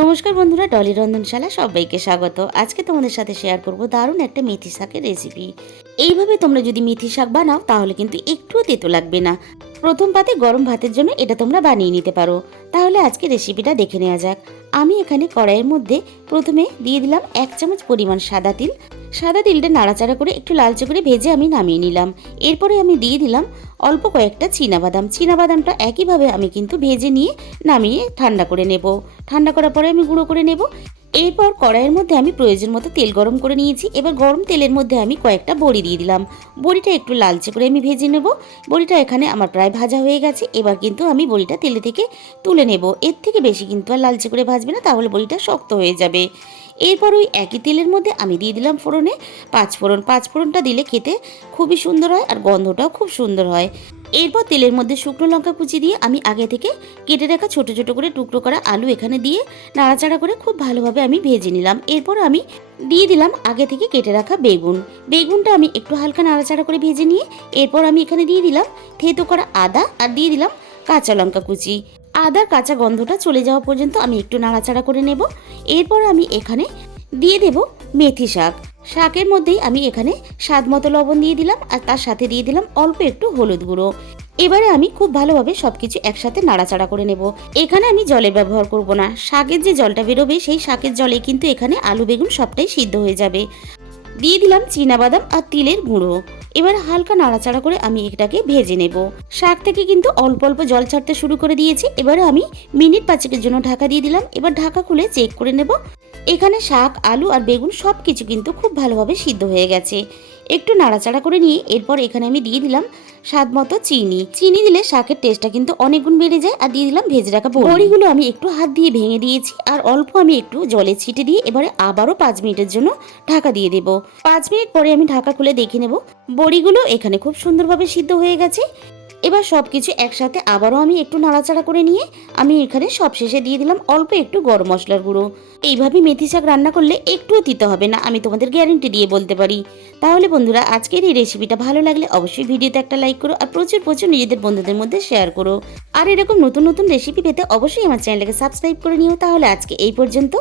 নমস্কার বন্ধুরা, ডলি রন্ধনশালা সবাইকে স্বাগত। আজকে তোমাদের সাথে শেয়ার করব দারুণ একটা মেথি শাকের রেসিপি এইভাবে তোমরা যদি মেথি শাক বানাও, তাহলে কিন্তু একটুও তেতো লাগবে না। প্রথম পাতে গরম ভাতের জন্য এটা তোমরা বানিয়ে নিতে পারো। তাহলে আজকে রেসিপিটা দেখে নেওয়া যাক। আমি এখানে কড়াইয়ের মধ্যে প্রথমে দিয়ে দিলাম এক চামচ পরিমাণ সাদা তিল। সাদা তিলটা নাড়াচাড়া করে একটু লালচে করে ভেজে আমি নামিয়ে নিলাম। এরপরে আমি দিয়ে দিলাম অল্প কয়েকটা চীনাবাদাম। চীনাবাদামটা একইভাবে আমি কিন্তু ভেজে নিয়ে নামিয়ে ঠান্ডা করে নেব। ঠান্ডা করার পরে আমি গুঁড়ো করে নেব। এরপর কড়াইয়ের মধ্যে আমি প্রয়োজন মতো তেল গরম করে নিয়েছি। এবার গরম তেলের মধ্যে আমি কয়েকটা বড়ি দিয়ে দিলাম। বড়িটা একটু লালচে করে আমি ভেজে নেব। বড়িটা এখানে আমার প্রায় ভাজা হয়ে গেছে। এবার কিন্তু আমি বড়িটা তেলে থেকে তুলে নেব। এর থেকে বেশি কিন্তু আর লালচে করে ভাজবে না, তাহলে বড়িটা শক্ত হয়ে যাবে। এরপর ওই একই তেলের মধ্যে আমি দিয়ে দিলাম ফোড়নে। পাঁচ ফোড়ন, পাঁচ ফোড়নটা দিলে খেতে খুবই সুন্দর হয় আর গন্ধটাও খুব সুন্দর হয়। এরপর তেলের মধ্যে শুকনো লঙ্কা কুচি দিয়ে আমি আগে থেকে কেটে রাখা ছোট ছোট করে টুকরো করা আলু এখানে দিয়ে নাড়াচাড়া করে খুব ভালোভাবে আমি ভেজে নিলাম। এরপর আমি দিয়ে দিলাম আগে থেকে কেটে রাখা বেগুন। বেগুনটা আমি একটু হালকা নাড়াচাড়া করে ভেজে নিয়ে এরপর আমি এখানে দিয়ে দিলাম থেতো করা আদা আর দিয়ে দিলাম কাঁচা লঙ্কা কুচি। আদার কাঁচা গন্ধটা চলে যাওয়া পর্যন্ত আমি একটু নাড়াচাড়া করে নেব। এরপর আমি এখানে দিয়ে দেব মেথি শাক। শাকের মধ্যেই আমি এখানে স্বাদ মতো লবণ দিয়ে দিলাম আর তার সাথে দিয়ে দিলাম অল্প একটু হলুদ গুঁড়ো। এবারে আমি খুব ভালোভাবে সবকিছু একসাথে নাড়াচাড়া করে নেব। এখানে আমি জলের ব্যবহার করব না। শাকের যে জলটা বেরোবে সেই শাকের জলে কিন্তু এখানে আলু বেগুন সবটাই সিদ্ধ হয়ে যাবে। দিয়ে দিলাম বাদাম আর তিলের গুঁড়ো। এবার হালকা নাড়াচাড়া করে আমি এটাকে ভেজে নেব। শাক থেকে কিন্তু অল্প অল্প জল ছাড়তে শুরু করে দিয়েছি। এবারে আমি মিনিট পাঁচেকের জন্য ঢাকা দিয়ে দিলাম। এবার ঢাকা খুলে চেক করে নেব। এখানে শাক, আলু আর বেগুন সব কিছু কিন্তু খুব ভালোভাবে সিদ্ধ হয়ে গেছে। একটু নাড়াচাড়া করে নিয়ে এরপর এখানে আমি দিয়ে দিলাম স্বাদ মতো চিনি। চিনি দিলে শাকের টেস্টটা কিন্তু অনেক গুণ বেড়ে যায়। আর দিয়ে দিলাম ভেজে রাখা বড়িগুলো আমি একটু হাত দিয়ে ভেঙে দিয়েছি। আর অল্প আমি একটু জলে ছিটে দিয়ে এবারে আবারও পাঁচ মিনিটের জন্য ঢাকা দিয়ে দেব। পাঁচ মিনিট পরে আমি ঢাকা খুলে দেখে নেব। বড়িগুলো এখানে খুব সুন্দরভাবে সিদ্ধ হয়ে গেছে। এবার সব কিছু একসাথে আবারও আমি একটু নাড়াচাড়া করে নিয়ে আমি এখানে সব শেষে দিয়ে দিলাম অল্প একটু গরম মশলার গুঁড়ো। এইভাবে মেথি শাক রান্না করলে একটুও দিতে হবে না, আমি তোমাদের গ্যারেন্টি দিয়ে বলতে পারি। তাহলে বন্ধুরা, আজকের এই রেসিপিটা ভালো লাগলে অবশ্যই ভিডিওতে একটা লাইক করো আর প্রচুর প্রচুর নিজেদের বন্ধুদের মধ্যে শেয়ার করো। আর এরকম নতুন নতুন রেসিপি পেতে অবশ্যই আমার চ্যানেলটাকে সাবস্ক্রাইব করে নিও। তাহলে আজকে এই পর্যন্ত।